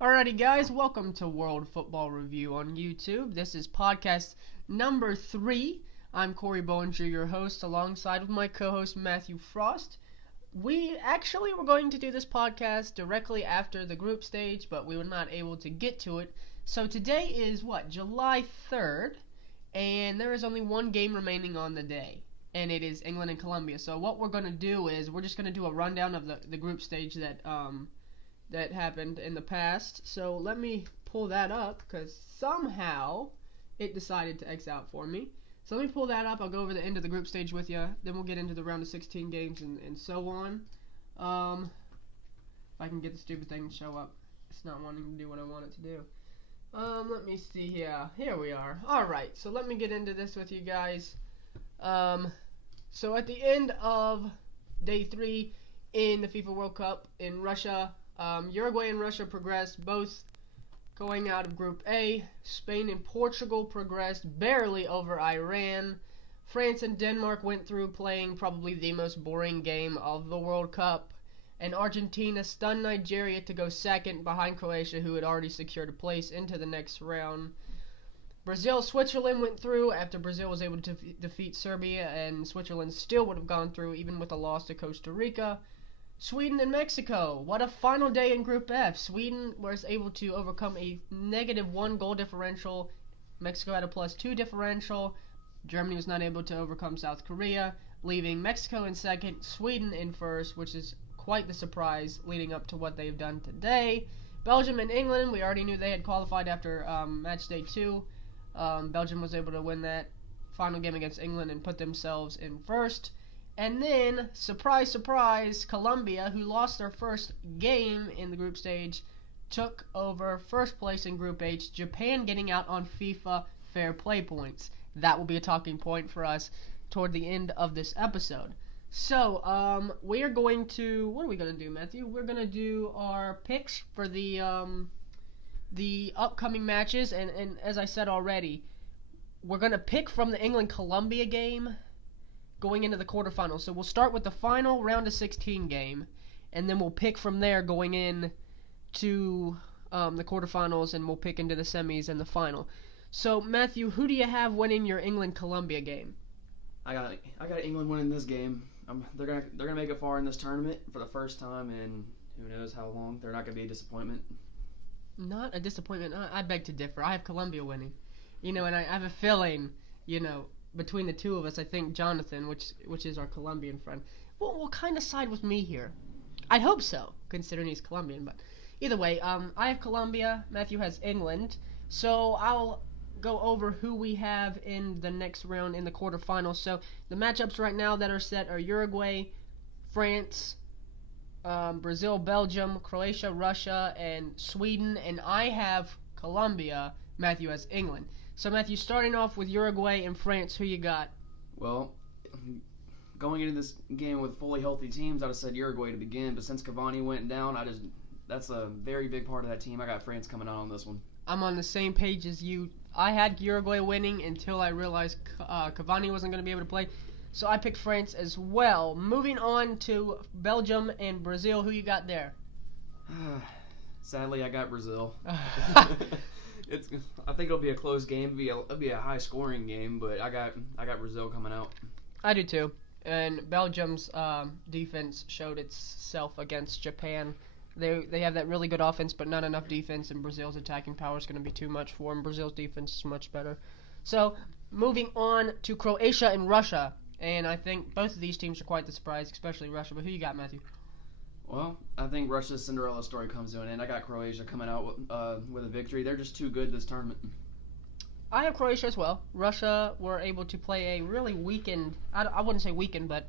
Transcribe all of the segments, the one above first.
Alrighty, guys, welcome to World Football Review on YouTube. This is podcast number 3. I'm Corey Bollinger, your host, alongside with my co-host Matthew Frost. We actually were going to do this podcast directly after the group stage, but we were not able to get to it. So today is, July 3rd, and there is only one game remaining on the day, and it is England and Colombia. So what we're going to do is we're just going to do a rundown of the group stage that happened in the past. So let me pull that up because somehow it decided to X out for me. So let me pull that up. I'll go over the end of the group stage with you. Then we'll get into the round of 16 games and so on. If I can get the stupid thing to show up. It's not wanting to do what I want it to do. Let me see here. Here we are. Alright, so let me get into this with you guys. So at the end of day 3 in the FIFA World Cup in Russia, Uruguay and Russia progressed, both going out of Group A. Spain and Portugal progressed barely over Iran. France and Denmark went through playing probably the most boring game of the World Cup. And Argentina stunned Nigeria to go second behind Croatia, who had already secured a place into the next round. Brazil-Switzerland went through after Brazil was able to defeat Serbia, and Switzerland still would have gone through even with a loss to Costa Rica. Sweden and Mexico. What a final day in Group F. Sweden was able to overcome a -1 goal differential. Mexico had a +2 differential. Germany was not able to overcome South Korea, leaving Mexico in second, Sweden in first, which is quite the surprise leading up to what they've done today. Belgium and England, we already knew they had qualified after match day 2. Belgium was able to win that final game against England and put themselves in first. And then, surprise, surprise, Colombia, who lost their first game in the group stage, took over first place in Group H, Japan getting out on FIFA fair play points. That will be a talking point for us toward the end of this episode. So, we are going to, what are we going to do, Matthew? We're going to do our picks for the upcoming matches, and as I said already, we're going to pick from the England-Colombia game going into the quarterfinals. So we'll start with the final round of 16 game, and then we'll pick from there going in to the quarterfinals, and we'll pick into the semis and the final. So Matthew, who do you have winning your England-Colombia game? I got England winning this game. They're gonna make it far in this tournament for the first time in who knows how long. They're not gonna be a disappointment. Not a disappointment. I beg to differ. I have Colombia winning. And I have a feeling, between the two of us, I think Jonathan, which is our Colombian friend, will kind of side with me here. I'd hope so, considering he's Colombian. But either way, I have Colombia. Matthew has England. So I'll go over who we have in the next round in the quarterfinals. So the matchups right now that are set are Uruguay, France, Brazil, Belgium, Croatia, Russia, and Sweden. And I have Colombia. Matthew has England. So, Matthew, starting off with Uruguay and France, who you got? Well, going into this game with fully healthy teams, I'd have said Uruguay to begin, but since Cavani went down, that's a very big part of that team. I got France coming out on this one. I'm on the same page as you. I had Uruguay winning until I realized Cavani wasn't going to be able to play, so I picked France as well. Moving on to Belgium and Brazil, who you got there? Sadly, I got Brazil. I think it'll be a close game. It'll be a high-scoring game, but I got Brazil coming out. I do too. And Belgium's defense showed itself against Japan. They have that really good offense, but not enough defense. And Brazil's attacking power is going to be too much for them. Brazil's defense is much better. So moving on to Croatia and Russia, and I think both of these teams are quite the surprise, especially Russia. But who you got, Matthew? Well, I think Russia's Cinderella story comes to an end. I got Croatia coming out with a victory. They're just too good this tournament. I have Croatia as well. Russia were able to play a really weakened, I wouldn't say weakened, but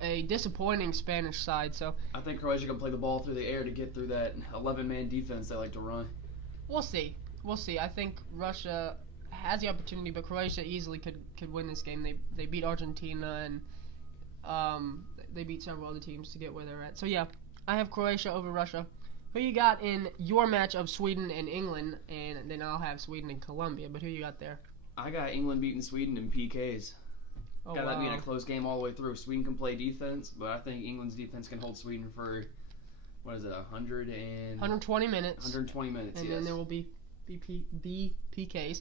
a disappointing Spanish side. So I think Croatia can play the ball through the air to get through that 11-man defense they like to run. We'll see. I think Russia has the opportunity, but Croatia easily could win this game. They beat Argentina and they beat several other teams to get where they're at. So yeah, I have Croatia over Russia. Who you got in your match of Sweden and England, and then I'll have Sweden and Colombia. But who you got there? I got England beating Sweden in PKs. Oh, Got that being wow. a close game all the way through. Sweden can play defense, but I think England's defense can hold Sweden for what is it, 100 and 120 minutes. 120 minutes, And yes. then there will be PKs.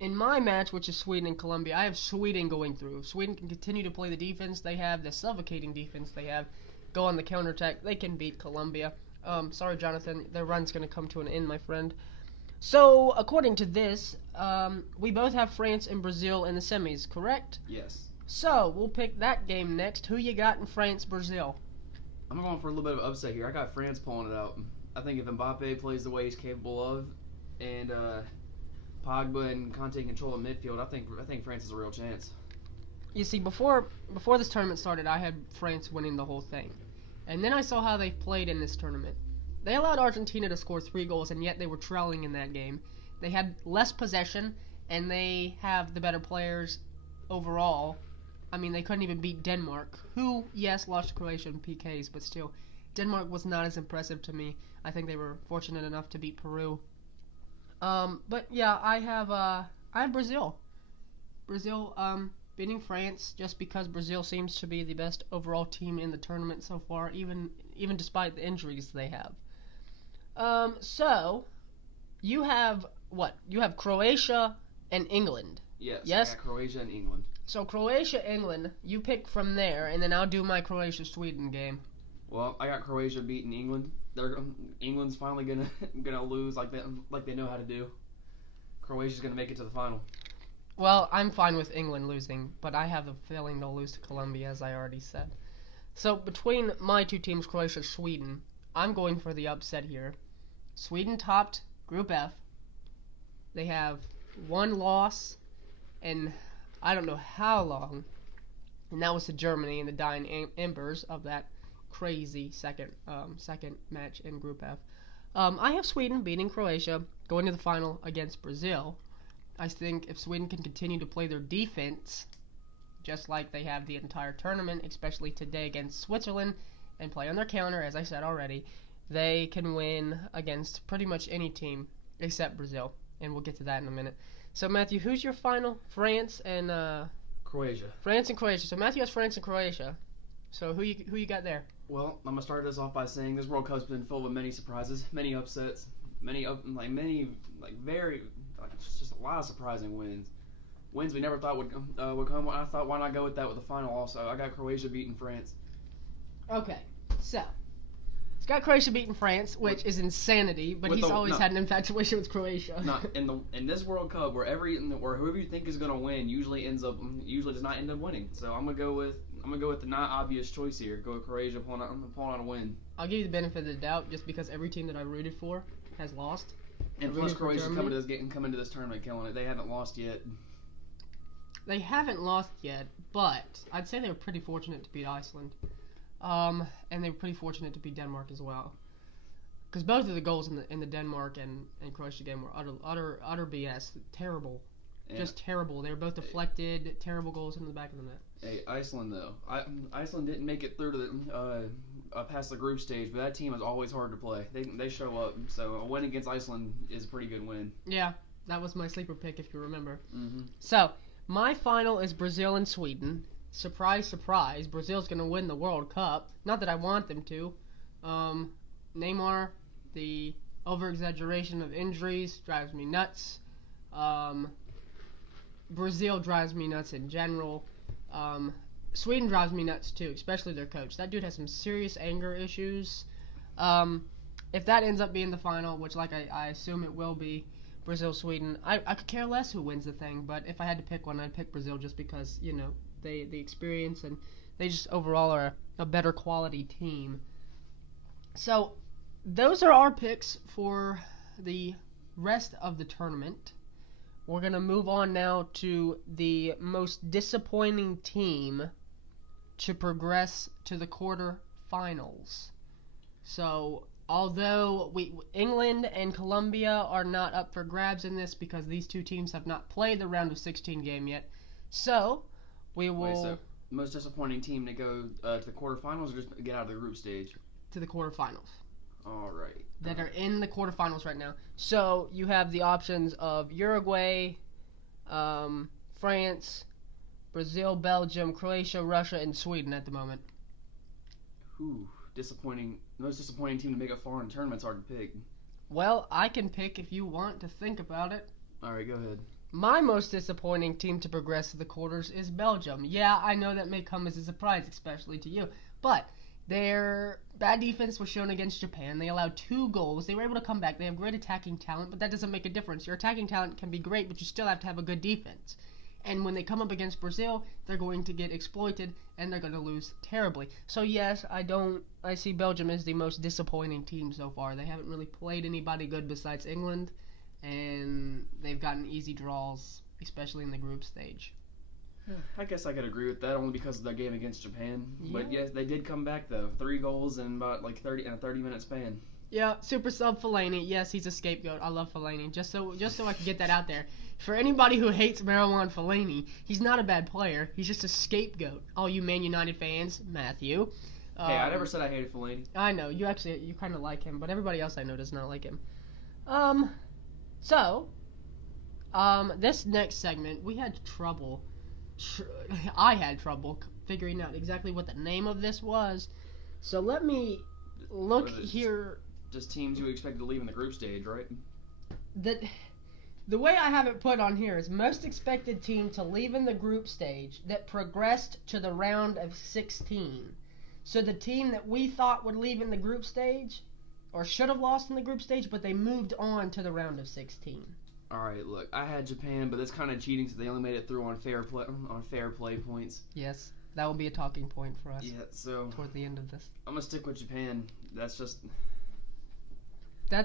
In my match, which is Sweden and Colombia, I have Sweden going through. Sweden can continue to play the defense they have, the suffocating defense they have, go on the counterattack. They can beat Colombia. Sorry, Jonathan, their run's going to come to an end, my friend. So, according to this, we both have France and Brazil in the semis, correct? Yes. So, we'll pick that game next. Who you got in France-Brazil? I'm going for a little bit of upset here. I got France pulling it out. I think if Mbappe plays the way he's capable of, and Pogba and Conte control of midfield, I think France has a real chance. You see, before this tournament started, I had France winning the whole thing. And then I saw how they played in this tournament. They allowed Argentina to score 3 goals, and yet they were trailing in that game. They had less possession, and they have the better players overall. I mean, they couldn't even beat Denmark, who, yes, lost to Croatia in PKs, but still, Denmark was not as impressive to me. I think they were fortunate enough to beat Peru. But yeah, I have Brazil. Brazil beating France just because Brazil seems to be the best overall team in the tournament so far, even despite the injuries they have. So you have what? You have Croatia and England. Yes. I got Croatia and England. So Croatia, England, you pick from there, and then I'll do my Croatia-Sweden game. Well, I got Croatia beating England. England's finally gonna lose like they know how to do. Croatia's gonna make it to the final. Well, I'm fine with England losing, but I have a feeling they'll lose to Colombia, as I already said. So between my two teams, Croatia, Sweden, I'm going for the upset here. Sweden topped Group F. They have 1 loss in I don't know how long, and that was to Germany in the dying embers of that crazy second match in Group F. I have Sweden beating Croatia, going to the final against Brazil. I think if Sweden can continue to play their defense, just like they have the entire tournament, especially today against Switzerland, and play on their counter, as I said already, they can win against pretty much any team except Brazil, and we'll get to that in a minute. So, Matthew, who's your final? France and Croatia. France and Croatia. So Matthew has France and Croatia. So who you got there? Well, I'm gonna start this off by saying this World Cup's been filled with many surprises, many upsets, just a lot of surprising wins. Wins we never thought would come. I thought, why not go with that with the final? Also, I got Croatia beating France. Okay, so he's got Croatia beating France, which is insanity. But he's always had an infatuation with Croatia. No, in this World Cup, where whoever you think is gonna win usually does not end up winning. So I'm gonna go with the not obvious choice here. Go with Croatia pulling out a win. I'll give you the benefit of the doubt, just because every team that I rooted for has lost. And plus, Croatia's coming to this tournament killing it. They haven't lost yet. They haven't lost yet, but I'd say they were pretty fortunate to beat Iceland. And they were pretty fortunate to beat Denmark as well. Because both of the goals in the Denmark and Croatia game were utter BS. Terrible. Yeah. Just terrible. They were both deflected, terrible goals into the back of the net. Hey, Iceland, though. Iceland didn't make it through to the past the group stage, but that team is always hard to play. They show up. So a win against Iceland is a pretty good win. Yeah, that was my sleeper pick, if you remember. Mm-hmm. So, my final is Brazil and Sweden. Surprise, surprise, Brazil's going to win the World Cup. Not that I want them to. Neymar, the over-exaggeration of injuries drives me nuts. Brazil drives me nuts in general. Sweden drives me nuts too, especially their coach. That dude has some serious anger issues. If that ends up being the final, which I assume it will be, Brazil-Sweden, I could care less who wins the thing, but if I had to pick one, I'd pick Brazil just because, the experience and they just overall are a better quality team. So, those are our picks for the rest of the tournament. We're going to move on now to the most disappointing team to progress to the quarterfinals. So, although England and Colombia are not up for grabs in this because these two teams have not played the round of 16 game yet. So, we will... Wait, so most disappointing team to go to the quarterfinals or just get out of the group stage? To the quarterfinals. All right. That are in the quarterfinals right now. So, you have the options of Uruguay, France, Brazil, Belgium, Croatia, Russia, and Sweden at the moment. Ooh, most disappointing team to make it far in tournament's hard to pick. Well, I can pick if you want to think about it. All right, go ahead. My most disappointing team to progress to the quarters is Belgium. Yeah, I know that may come as a surprise, especially to you, but their bad defense was shown against Japan. They allowed 2 goals. They were able to come back. They have great attacking talent, but that doesn't make a difference. Your attacking talent can be great, but you still have to have a good defense. And when they come up against Brazil, they're going to get exploited, and they're going to lose terribly. So yes, I see Belgium as the most disappointing team so far. They haven't really played anybody good besides England, and they've gotten easy draws, especially in the group stage. I guess I could agree with that, only because of their game against Japan. Yeah. But yes, they did come back though. 3 goals in about like 30-minute span. Yeah, super sub Fellaini. Yes, he's a scapegoat. I love Fellaini. Just so I can get that out there. For anybody who hates Marouane Fellaini, he's not a bad player. He's just a scapegoat. All you Man United fans, Matthew. Hey, I never said I hated Fellaini. I know you kind of like him, but everybody else I know does not like him. This next segment we had trouble. I had trouble figuring out exactly what the name of this was. So let me look here. Just teams you expected to leave in the group stage, right? The way I have it put on here is most expected team to leave in the group stage that progressed to the round of 16. So the team that we thought would leave in the group stage, or should have lost in the group stage, but they moved on to the round of 16. All right, look, I had Japan, but that's kind of cheating, so they only made it through on fair play points. Yes, that will be a talking point for us. Yeah, so toward the end of this, I'm gonna stick with Japan. That's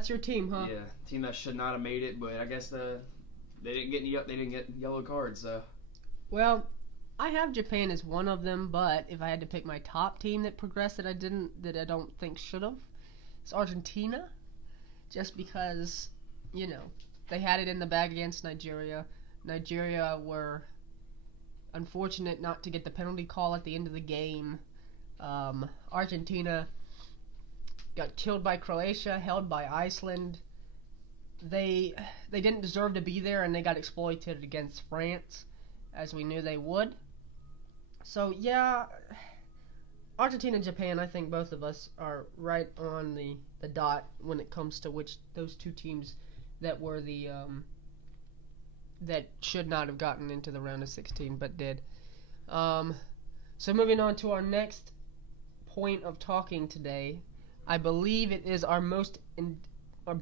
your team, huh? Yeah, team that should not have made it, but I guess they didn't get yellow cards. So. Well, I have Japan as one of them, but if I had to pick my top team that progressed that I don't think should have, it's Argentina, just because they had it in the bag against Nigeria. Nigeria were unfortunate not to get the penalty call at the end of the game. Argentina got killed by Croatia, held by Iceland. They didn't deserve to be there, and they got exploited against France, as we knew they would. So yeah, Argentina and Japan, I think both of us are right on the dot when it comes to which those two teams that were that should not have gotten into the round of 16 but did. So moving on to our next point of talking today, I believe it is our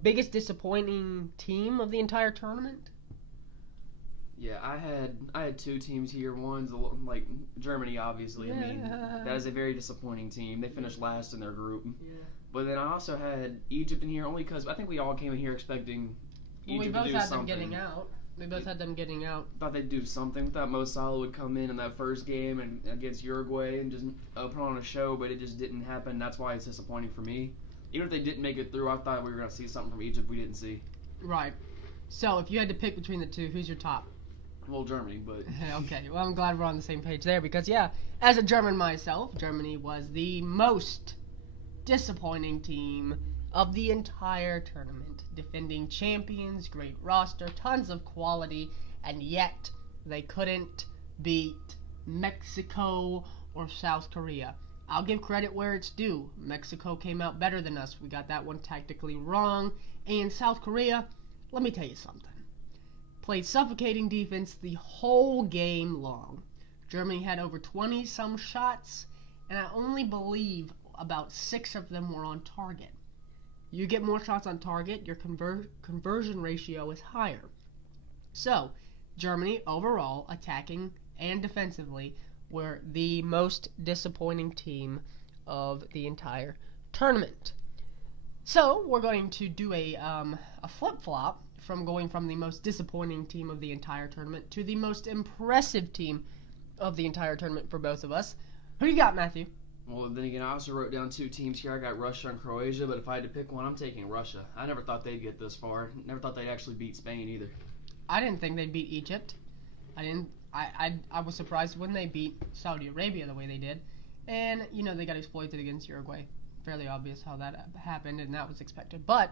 biggest disappointing team of the entire tournament. Yeah, I had 2 teams here. One's like Germany, obviously. Yeah. I mean, that is a very disappointing team. They finished last in their group. Yeah. But then I also had Egypt in here only because I think we all came in here expecting Egypt to do something. We both had them getting out. We both had them getting out. Thought they'd do something. Thought Mo Salah would come in that first game and against Uruguay and just put on a show, but it just didn't happen. That's why it's disappointing for me. Even if they didn't make it through, I thought we were going to see something from Egypt we didn't see. Right. So if you had to pick between the two, who's your top? Well, Germany, but... Okay, well, I'm glad we're on the same page there because, yeah, as a German myself, Germany was the most disappointing team of the entire tournament. Defending champions, great roster, tons of quality, and yet they couldn't beat Mexico or South Korea. I'll give credit where it's due. Mexico came out better than us. We got that one tactically wrong. And South Korea, let me tell you something. Played suffocating defense the whole game long. Germany had over 20-some shots, and I only believe about 6 of them were on target. You get more shots on target, your conversion ratio is higher. So, Germany overall, attacking and defensively, were the most disappointing team of the entire tournament. So, we're going to do a flip-flop from going from the most disappointing team of the entire tournament to the most impressive team of the entire tournament for both of us. Who you got, Matthew? Well, then again, I also wrote down 2 teams here. I got Russia and Croatia, but if I had to pick one, I'm taking Russia. I never thought they'd get this far. Never thought they'd actually beat Spain either. I didn't think they'd beat Egypt. I was surprised when they beat Saudi Arabia the way they did. And, they got exploited against Uruguay. Fairly obvious how that happened, and that was expected. But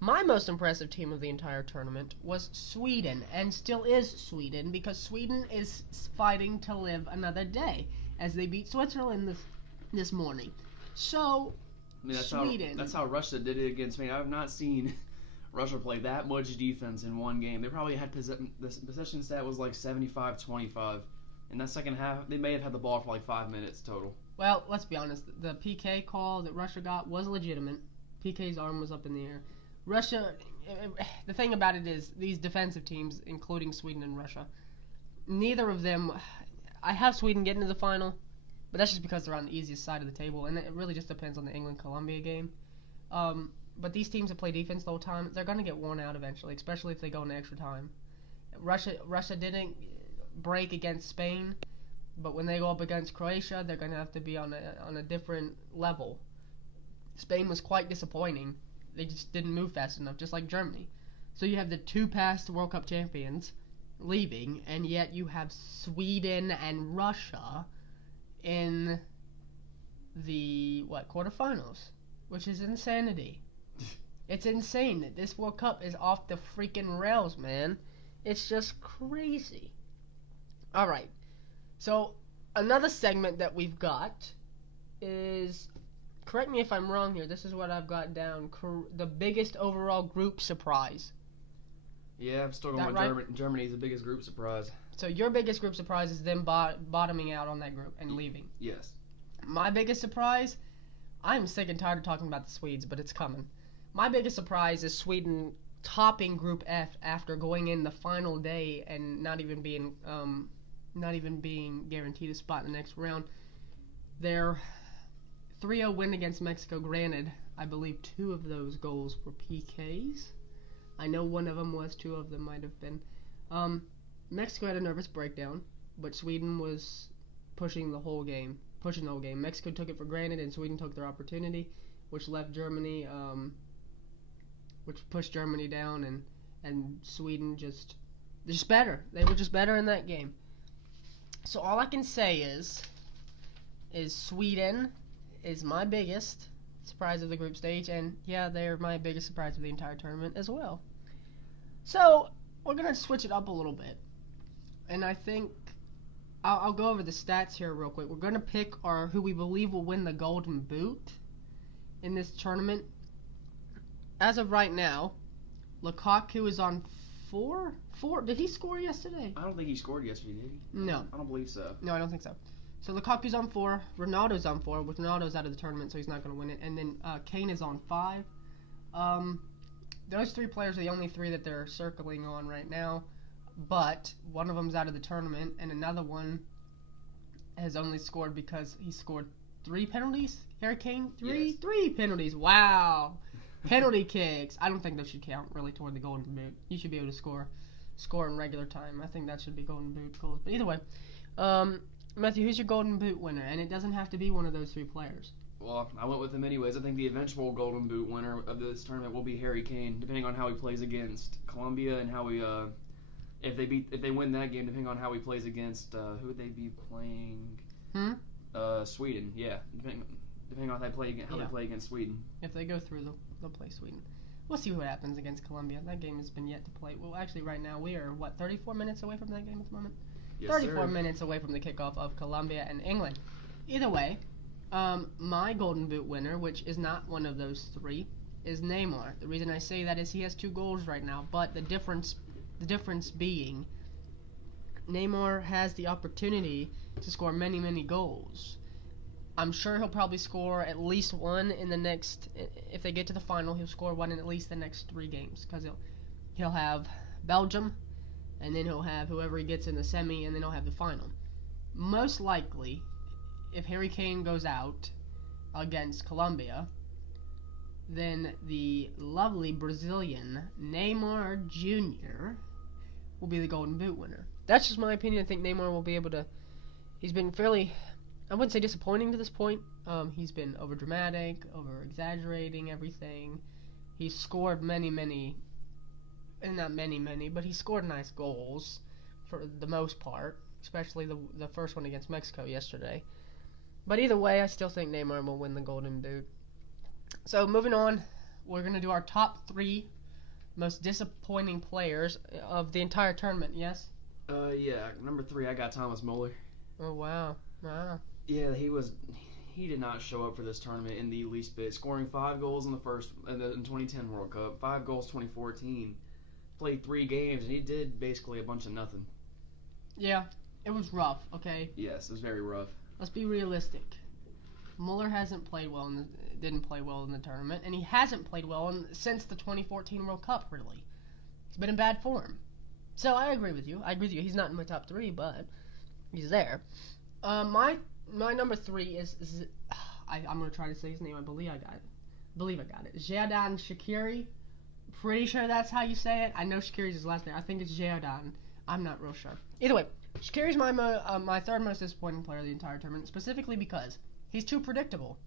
my most impressive team of the entire tournament was Sweden, and still is Sweden, because Sweden is fighting to live another day, as they beat Switzerland this morning. So, I mean, Sweden. That's how Russia did it against me. I've not seen Russia play that much defense in one game. They probably had the possession stat was like 75-25. In that second half, they may have had the ball for like 5 minutes total. Well, let's be honest. The PK call that Russia got was legitimate. PK's arm was up in the air. Russia, the thing about it is, these defensive teams, including Sweden and Russia, neither of them, I have Sweden getting to the final, but that's just because they're on the easiest side of the table, and it really just depends on the England-Colombia game. But these teams that play defense the whole time, they're going to get worn out eventually, especially if they go into extra time. Russia didn't break against Spain, but when they go up against Croatia, they're going to have to be on a different level. Spain was quite disappointing. They just didn't move fast enough, just like Germany. So you have the two past World Cup champions leaving, and yet you have Sweden and Russia in the quarterfinals, which is insanity. It's insane that this World Cup is off the freaking rails, man. It's just crazy. All right. So another segment that we've got is, correct me if I'm wrong here, this is what I've got down, the biggest overall group surprise. Yeah, I'm still going with right? Germany's the biggest group surprise. So your biggest group surprise is them bottoming out on that group and leaving. Yes. My biggest surprise, I'm sick and tired of talking about the Swedes, but it's coming. My biggest surprise is Sweden topping Group F after going in the final day and not even being guaranteed a spot in the next round. Their 3-0 win against Mexico, granted, I believe 2 of those goals were PKs. I know one of them was, 2 of them might have been. Mexico had a nervous breakdown, but Sweden was pushing the whole game. Mexico took it for granted, and Sweden took their opportunity, which left Germany, which pushed Germany down, and Sweden just better. They were just better in that game. So all I can say is Sweden is my biggest surprise of the group stage, and yeah, they're my biggest surprise of the entire tournament as well. So we're gonna switch it up a little bit, and I think I'll go over the stats here real quick. We're gonna pick who we believe will win the Golden Boot in this tournament. As of right now, Lukaku is on 4. Did he score yesterday? I don't think he scored yesterday, did he? No. I don't believe so. No, I don't think so. So Lukaku's on 4, Ronaldo's on 4, which Ronaldo's out of the tournament, so he's not going to win it. And then Kane is on 5. Those 3 players are the only 3 that they're circling on right now. But one of them's out of the tournament, and another one has only scored because he scored 3 penalties. Harry Kane, 3 penalties. Wow. Penalty kicks. I don't think that should count really toward the Golden Boot. You should be able to score in regular time. I think that should be Golden Boot goals. But either way, Matthew, who's your Golden Boot winner? And it doesn't have to be one of those 3 players. Well, I went with him anyways. I think the eventual Golden Boot winner of this tournament will be Harry Kane, depending on how he plays against Colombia and how he if they win that game, depending on how he plays against who would they be playing? Sweden. Yeah, depending on how they play against Sweden. If they go through, they'll play Sweden. We'll see what happens against Colombia. That game has been yet to play. Well, actually, right now we are 34 minutes away from that game at the moment. Yes, 34 sir. minutes away from the kickoff of Colombia and England. Either way, my Golden Boot winner, which is not one of those 3, is Neymar. The reason I say that is he has 2 goals right now, but the difference being Neymar has the opportunity to score many, many goals. I'm sure he'll probably score at least 1 in the next, if they get to the final, he'll score 1 in at least the next 3 games, because he'll have Belgium, and then he'll have whoever he gets in the semi, and then he'll have the final. Most likely, if Harry Kane goes out against Colombia, then the lovely Brazilian Neymar Jr. will be the Golden Boot winner. That's just my opinion. I think Neymar will be able to. He's been fairly, I wouldn't say disappointing to this point. He's been over-dramatic, over-exaggerating everything. He's scored not many, but he scored nice goals for the most part, especially the first one against Mexico yesterday. But either way, I still think Neymar will win the Golden Boot. So moving on, we're going to do our top 3 most disappointing players of the entire tournament, yes? Yeah, number 3, I got Thomas Muller. Oh, wow. Yeah, he he did not show up for this tournament in the least bit. Scoring 5 goals in the 2010 World Cup, 5 goals 2014. Played 3 games, and he did basically a bunch of nothing. Yeah, it was rough, okay? Yes, it was very rough. Let's be realistic. Muller hasn't played well didn't play well in the tournament, and he hasn't played well since the 2014 World Cup, really. He's been in bad form. So I agree with you. He's not in my top 3, but he's there. My number 3 is I'm gonna try to say his name. I believe I got it. Xherdan Shaqiri. Pretty sure that's how you say it. I know Shaqiri's his last name. I think it's Xherdan. I'm not real sure. Either way, Shaqiri's my third most disappointing player of the entire tournament, specifically because he's too predictable.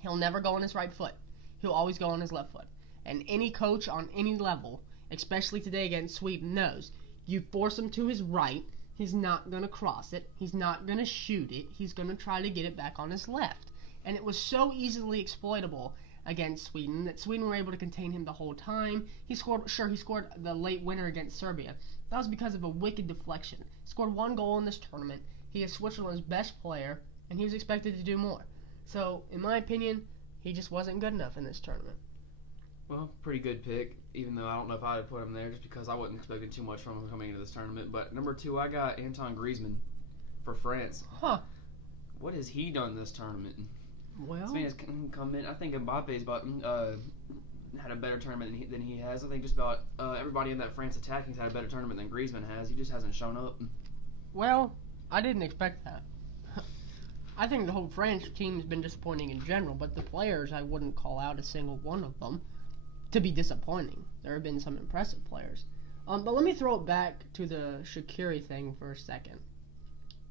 He'll never go on his right foot. He'll always go on his left foot. And any coach on any level, especially today against Sweden, knows you force him to his right, he's not going to cross it, he's not going to shoot it, he's going to try to get it back on his left. And it was so easily exploitable against Sweden that Sweden were able to contain him the whole time. He scored the late winner against Serbia. That was because of a wicked deflection. He scored 1 goal in this tournament. He is Switzerland's best player, and he was expected to do more. So, in my opinion, he just wasn't good enough in this tournament. Well, pretty good pick, even though I don't know if I would put him there just because I wasn't expecting too much from him coming into this tournament. But number 2, I got Antoine Griezmann for France. Huh. What has he done this tournament? Well, This man has come in. I think Mbappe's had a better tournament than he has. I think just about everybody in that France attacking has had a better tournament than Griezmann has. He just hasn't shown up. well, I didn't expect that. I think the whole French team has been disappointing in general, but the players, I wouldn't call out a single one of them to be disappointing. There have been some impressive players. But let me throw it back to the Shaqiri thing for a second.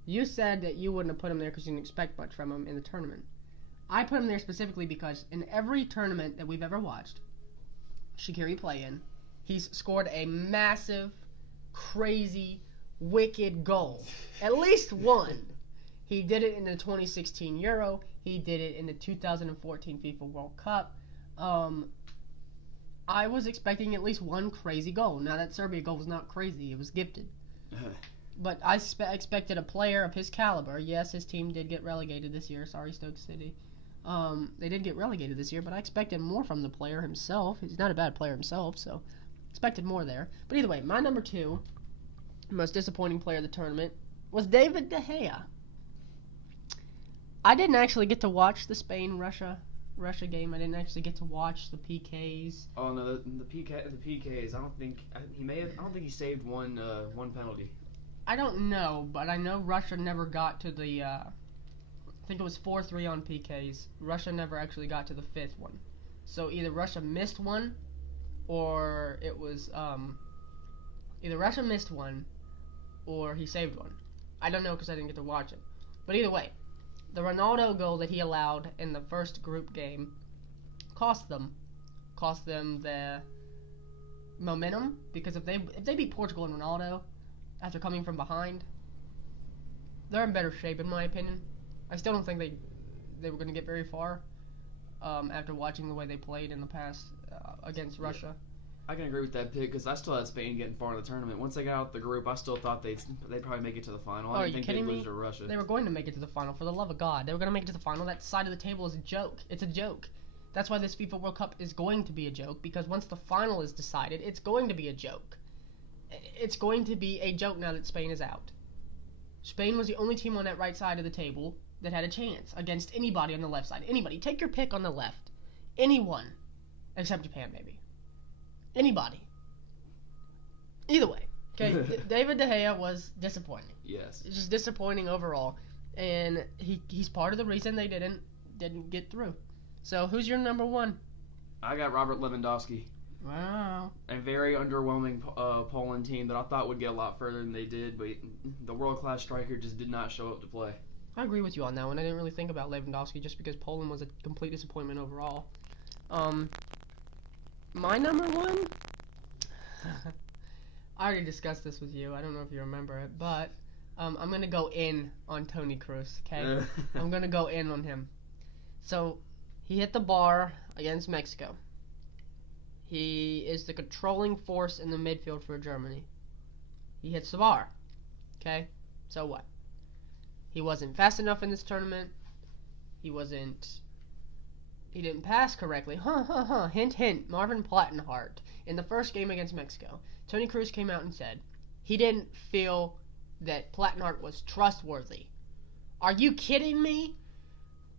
You said that you wouldn't have put him there because you didn't expect much from him in the tournament. I put him there specifically because in every tournament that we've ever watched Shaqiri play in, he's scored a massive, crazy, wicked goal. At least one. He did it in the 2016 Euro. He did it in the 2014 FIFA World Cup. I was expecting at least one crazy goal. Now, that Serbia goal was not crazy. It was gifted. But I expected a player of his caliber. Yes, his team did get relegated this year. Sorry, Stoke City. They did get relegated this year, but I expected more from the player himself. He's not a bad player himself, so expected more there. But either way, my number 2, most disappointing player of the tournament, was David De Gea. I didn't actually get to watch the Spain-Russia game. I didn't actually get to watch the PKs. Oh no, the PKs. I don't think he saved one penalty. I don't know, but I know Russia never got to the. I think it was 4-3 on PKs. Russia never actually got to the 5th one. So either Russia missed one, or it was either Russia missed one, or he saved one. I don't know because I didn't get to watch it. But either way, the Ronaldo goal that he allowed in the first group game cost them the momentum, because if they beat Portugal and Ronaldo after coming from behind, they're in better shape in my opinion. I still don't think they were going to get very far after watching the way they played in the past against Russia. I can agree with that pick because I still had Spain getting far in the tournament. Once they got out the group, I still thought they'd probably make it to the final. I didn't think they'd lose to Russia. They were going to make it to the final, for the love of God. They were going to make it to the final. That side of the table is a joke. It's a joke. That's why this FIFA World Cup is going to be a joke, because once the final is decided, it's going to be a joke. It's going to be a joke now that Spain is out. Spain was the only team on that right side of the table that had a chance against anybody on the left side. Anybody. Take your pick on the left. Anyone. Except Japan, maybe. Anybody. Either way. Okay, David De Gea was disappointing. Yes. It's just disappointing overall. And he's part of the reason they didn't get through. So, who's your number 1? I got Robert Lewandowski. Wow. A very underwhelming Poland team that I thought would get a lot further than they did, but the world-class striker just did not show up to play. I agree with you on that one. I didn't really think about Lewandowski just because Poland was a complete disappointment overall. My number 1? I already discussed this with you. I don't know if you remember it, but I'm going to go in on Toni Kroos, okay? I'm going to go in on him. So, he hit the bar against Mexico. He is the controlling force in the midfield for Germany. He hits the bar, okay? So what? He wasn't fast enough in this tournament. He didn't pass correctly. Hint, hint. Marvin Plattenhart. In the first game against Mexico, Tony Cruz came out and said he didn't feel that Plattenhart was trustworthy. Are you kidding me?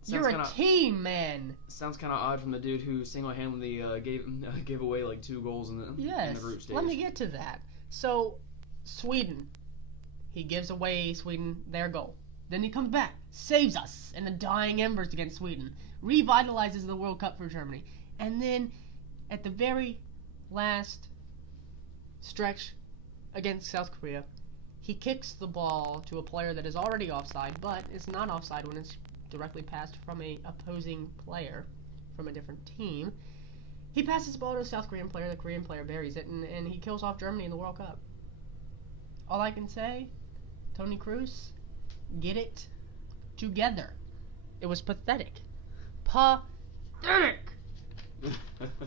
You're a team man. Sounds kind of odd from the dude who single-handedly gave away like 2 goals in the group stage. Let me get to that. So, Sweden. He gives away Sweden their goal. Then he comes back, saves us in the dying embers against Sweden, revitalizes the World Cup for Germany, and then at the very last stretch against South Korea, he kicks the ball to a player that is already offside, but it's not offside when it's directly passed from a opposing player from a different team. He passes the ball to a South Korean player, the Korean player buries it, and he kills off Germany in the World Cup. All I can say, Tony Cruz, get it together. It was pathetic. Pathetic!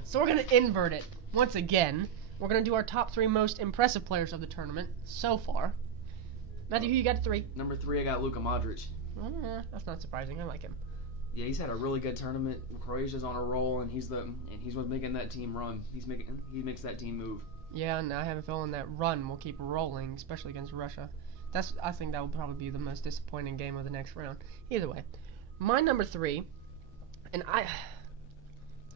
So we're going to invert it once again. We're going to do our top 3 most impressive players of the tournament so far. Matthew, who you got 3? Number 3, I got Luka Modric. That's not surprising. I like him. Yeah, he's had a really good tournament. Croatia's on a roll, and he's what's making that team run. He makes that team move. Yeah, and I have a feeling that run will keep rolling, especially against Russia. I think that will probably be the most disappointing game of the next round. Either way, my number 3, and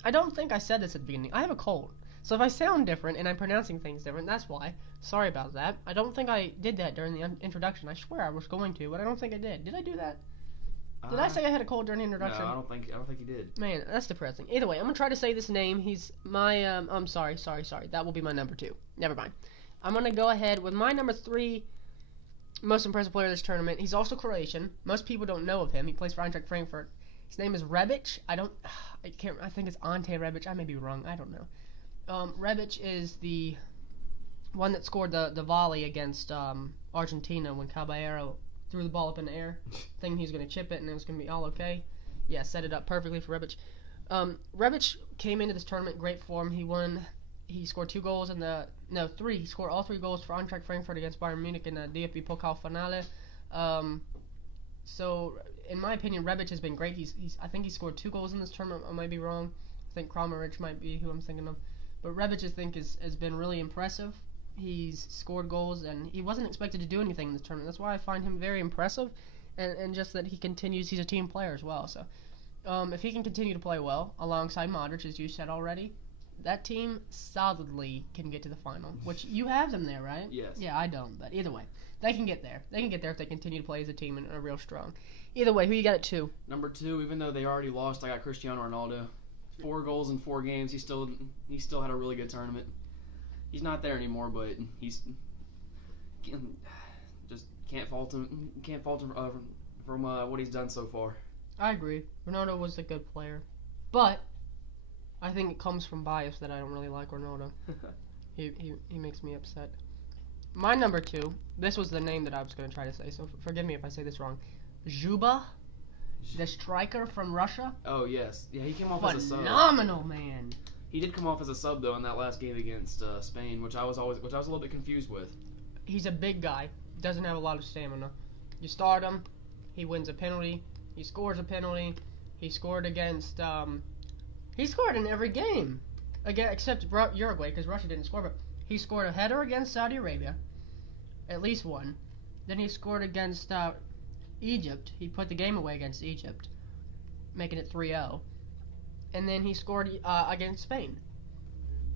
I don't think I said this at the beginning. I have a cold, so if I sound different and I'm pronouncing things different, that's why. Sorry about that. I don't think I did that during the introduction. I swear I was going to, but I don't think I did. Did I do that? Did I say I had a cold during the introduction? No, I don't think you did. Man, that's depressing. Either way, I'm gonna try to say this name. He's my I'm sorry. That will be my number 2. Never mind. I'm gonna go ahead with my number 3 most impressive player of this tournament. He's also Croatian. Most people don't know of him. He plays for Eintracht Frankfurt. His name is Rebic. I think it's Ante Rebic. I may be wrong. I don't know. Rebic is the one that scored the volley against Argentina when Caballero threw the ball up in the air, thinking he was going to chip it and it was going to be all okay. Yeah, set it up perfectly for Rebic. Rebic came into this tournament in great form. He scored 2 goals in 3. He scored all 3 goals for Eintracht Frankfurt against Bayern Munich in the DFB Pokal finale. So, in my opinion, Rebic has been great. I think he scored 2 goals in this tournament. I might be wrong. I think Kramaric might be who I'm thinking of. But Rebic, I think, has been really impressive. He's scored goals, and he wasn't expected to do anything in this tournament. That's why I find him very impressive, and just that he continues. He's a team player as well. So, if he can continue to play well alongside Modric, as you said already, that team solidly can get to the final. Which you have them there, right? Yes. Yeah, I don't, but either way, they can get there. They can get there if they continue to play as a team and are real strong. Either way, who you got at 2? Number 2, even though they already lost, I got Cristiano Ronaldo. 4 goals in 4 games. He still had a really good tournament. He's not there anymore, but he's just can't fault him. Can't fault him from what he's done so far. I agree. Ronaldo was a good player, but I think it comes from bias that I don't really like Ronaldo. He makes me upset. My number 2. This was the name that I was going to try to say, so forgive me if I say this wrong. Zhuba, the striker from Russia. Oh yes, yeah, he came off as a sub. Phenomenal man. He did come off as a sub though in that last game against Spain, which I was a little bit confused with. He's a big guy, doesn't have a lot of stamina. You start him, he wins a penalty, he scores a penalty. He scored against he scored in every game, again except Uruguay because Russia didn't score. But he scored a header against Saudi Arabia, at least one. Then he scored against Egypt. He put the game away against Egypt, making it 3-0. And then he scored against Spain.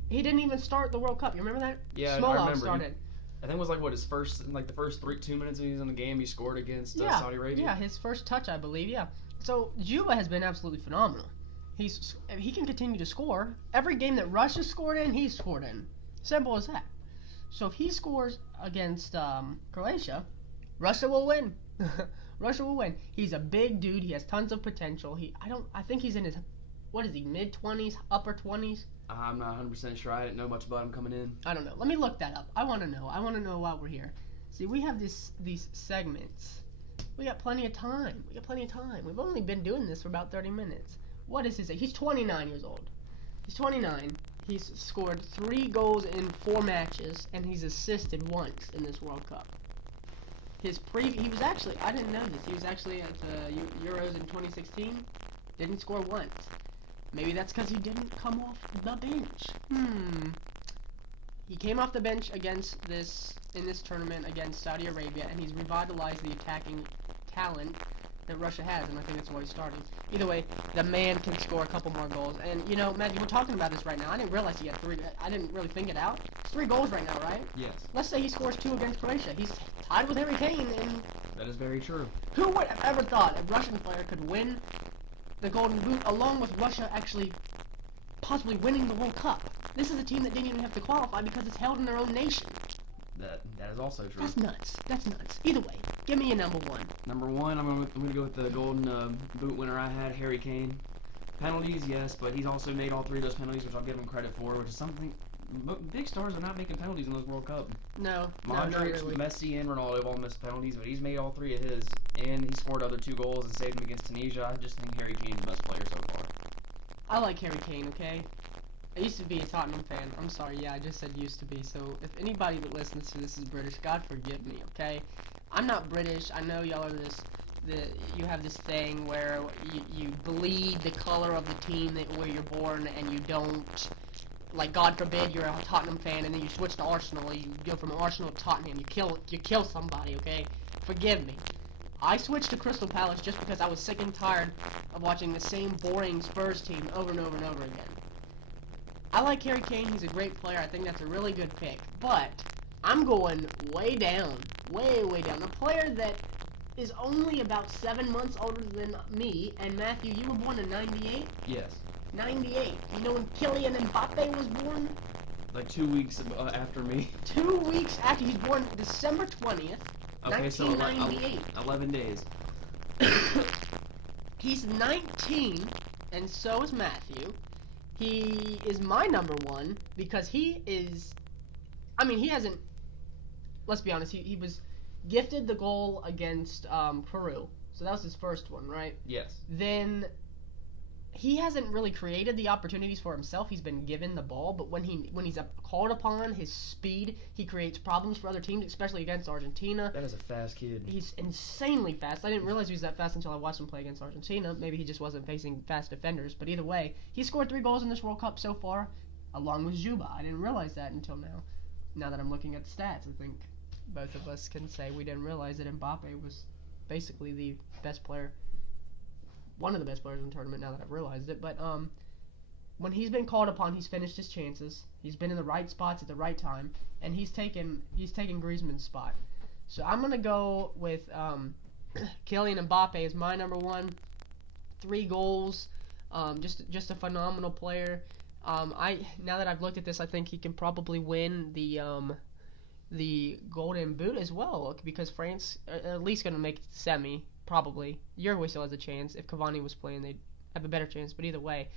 He didn't even start the World Cup. You remember that? Yeah, Smolov I remember. started. I think it was like his first, the first 2 minutes he was in the game, he scored against Saudi Arabia. Yeah, his first touch, I believe. Yeah. So Juba has been absolutely phenomenal. He can continue to score. Every game that Russia scored in, he's scored in. Simple as that. So if he scores against Croatia, Russia will win. Russia will win. He's a big dude. He has tons of potential. I think he's in his, what is he, mid-20s, upper 20s? I'm not 100% sure. I didn't know much about him coming in. I don't know. Let me look that up. I want to know. I want to know why we're here. See, we have these segments. We got plenty of time. We've only been doing this for about 30 minutes. What is his age? He's 29 years old. He's 29. He's scored 3 goals in 4 matches, and he's assisted once in this World Cup. he was actually, I didn't know this, he was actually at the Euros in 2016, didn't score once. Maybe that's because he didn't come off the bench. He came off the bench in this tournament against Saudi Arabia, and he's revitalized the attacking talent that Russia has, and I think that's why he's starting. Either way, the man can score a couple more goals. And, you know, Matthew, we're talking about this right now. I didn't realize he had 3. I didn't really think it out. It's 3 goals right now, right? Yes. Let's say he scores 2 against Croatia. He's tied with Harry Kane, and That is very true. who would have ever thought a Russian player could win the Golden Boot along with Russia actually possibly winning the World Cup? This is a team that didn't even have to qualify because it's held in their own nation. That is also true. That's nuts. That's nuts. Either way, give me a number 1. Number 1, I'm gonna go with the Golden Boot winner I had, Harry Kane. Penalties, yes, but he's also made all 3 of those penalties, which I'll give him credit for, which is something. Big stars are not making penalties in those World Cup. No, Modric, not really. Messi, and Ronaldo have all missed penalties, but he's made all 3 of his, and he scored other 2 goals and saved them against Tunisia. I just think Harry Kane's the best player so far. I like Harry Kane, okay? I used to be a Tottenham fan. I'm sorry, yeah, I just said used to be. So if anybody that listens to this is British, God forgive me, okay? I'm not British. I know y'all are you have this thing where you bleed the color of the team where you're born, and you don't, like, God forbid you're a Tottenham fan and then you switch to Arsenal. You go from Arsenal to Tottenham. You kill somebody, okay? Forgive me. I switched to Crystal Palace just because I was sick and tired of watching the same boring Spurs team over and over and over again. I like Harry Kane. He's a great player. I think that's a really good pick. But I'm going way down. Way down. A player that is only about 7 months older than me. And Matthew, you were born in 98? Yes. 98. You know when Kylian Mbappe was born? Like 2 weeks after me. 2 weeks after. He's born December 20th, Okay, so 1998. 11 days. He's 19, and so is Matthew. He is my number 1 because he is, I mean, he hasn't, let's be honest, he was gifted the goal against Peru. So that was his first one, right? Yes. Then he hasn't really created the opportunities for himself. He's been given the ball, but when he's called upon, his speed, he creates problems for other teams, especially against Argentina. That is a fast kid. He's insanely fast. I didn't realize he was that fast until I watched him play against Argentina. Maybe he just wasn't facing fast defenders, but either way, he scored 3 goals in this World Cup so far, along with Juba. I didn't realize that until now. Now that I'm looking at the stats, I think both of us can say we didn't realize that Mbappe was basically the best player, one of the best players in the tournament, now that I've realized it. But when he's been called upon, he's finished his chances. He's been in the right spots at the right time, and he's taken Griezmann's spot. So I'm gonna go with Kylian Mbappe as my number 1. 3 goals, just a phenomenal player. Now that I've looked at this, I think he can probably win the Golden Boot as well, because France are at least gonna make it to semi. Probably. Uruguay still has a chance. If Cavani was playing, they'd have a better chance, but either way.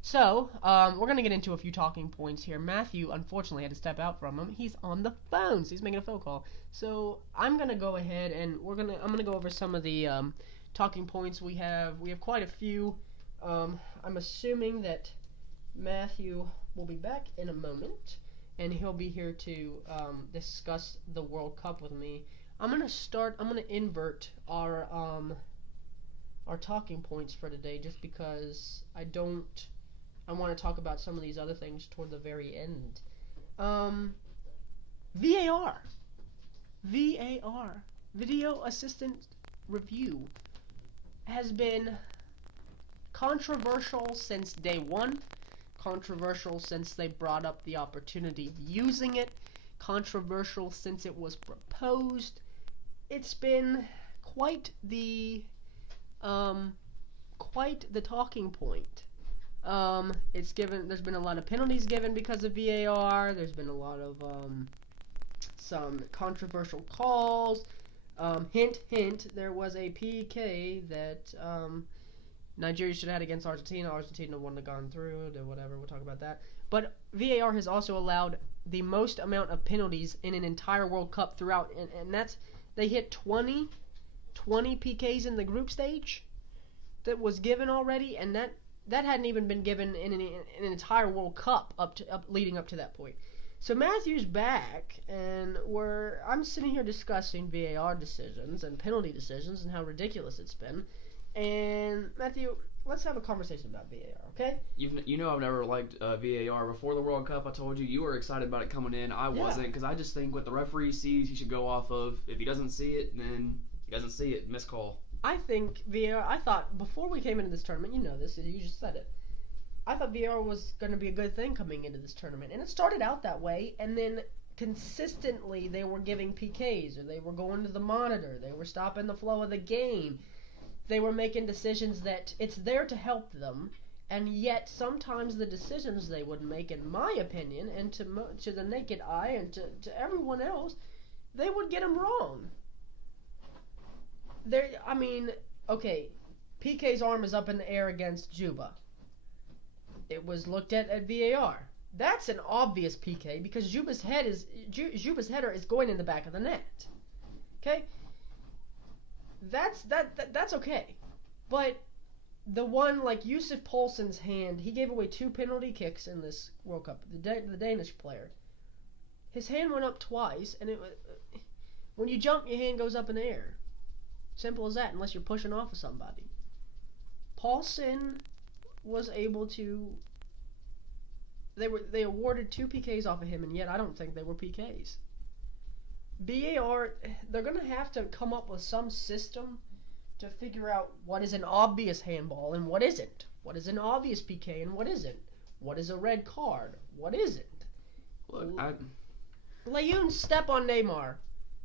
So, we're going to get into a few talking points here. Matthew, unfortunately, had to step out from him. He's on the phone, so he's making a phone call. So, I'm going to go ahead and I'm going to go over some of the talking points we have. We have quite a few. I'm assuming that Matthew will be back in a moment, and he'll be here to discuss the World Cup with me. I'm gonna invert our talking points for today, just because I want to talk about some of these other things toward the very end. VAR, Video Assistant Review, has been controversial since day 1, controversial since they brought up the opportunity of using it, controversial since it was proposed. It's been quite the talking point. There's been a lot of penalties given because of VAR. There's been a lot of some controversial calls. Hint, there was a PK that Nigeria should have had against Argentina. Argentina wouldn't have gone through. Whatever, we'll talk about that. But VAR has also allowed the most amount of penalties in an entire World Cup throughout, and that's, they hit 20 PKs in the group stage that was given already, and that hadn't even been given in an entire World Cup leading up to that point. So Matthew's back, and I'm sitting here discussing VAR decisions and penalty decisions and how ridiculous it's been. And Matthew, let's have a conversation about VAR, okay? You know I've never liked VAR. Before the World Cup, I told you were excited about it coming in. I wasn't, because I just think what the referee sees, he should go off of. If he doesn't see it, then he doesn't see it. Missed call. I think VAR, I thought before we came into this tournament, you know this, you just said it, I thought VAR was going to be a good thing coming into this tournament. And it started out that way, and then consistently they were giving PKs, or they were going to the monitor, they were stopping the flow of the game. They were making decisions that it's there to help them, and yet sometimes the decisions they would make, in my opinion, and to the naked eye and to everyone else, they would get them wrong. Okay, PK's arm is up in the air against Juba. It was looked at VAR. That's an obvious PK because Juba's header is going in the back of the net. Okay? That's okay. But the one like Yusuf Poulsen's hand, he gave away 2 penalty kicks in this World Cup. The Danish player. His hand went up twice, and when you jump, your hand goes up in the air. Simple as that, unless you're pushing off of somebody. Poulsen was able to. They awarded 2 PKs off of him, and yet I don't think they were PKs. VAR, they're going to have to come up with some system to figure out what is an obvious handball and what isn't. What is an obvious PK and what isn't. What is a red card? What isn't? Look, Layun's step on Neymar.